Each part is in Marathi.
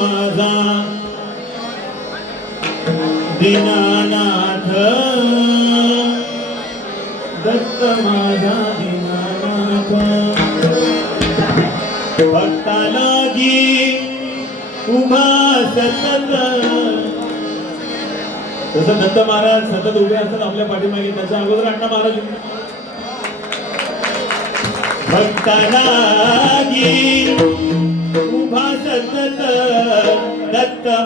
माझा दिनानाथ. दत्त माझा दिनानाथ. भक्ता लागी उभा सतत. जसं दत्त महाराज सतत उभे असतात आपल्या पाठीमागे त्याच्या अगोदर अण्णा महाराज भक्ताला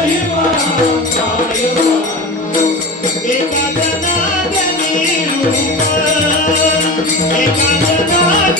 Arriba!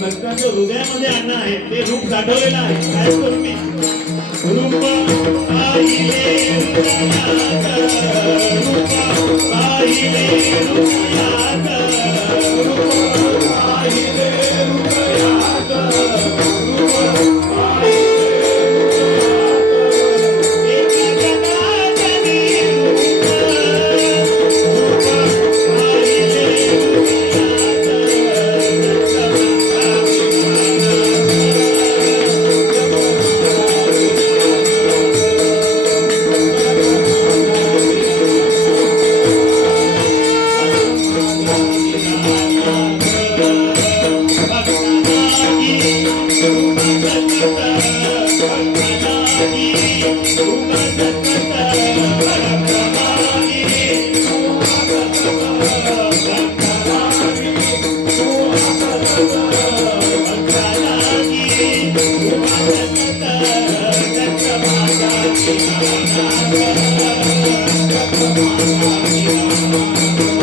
भक्तांच्या हृदयामध्ये अन्न रूप रूप रूप Thank you.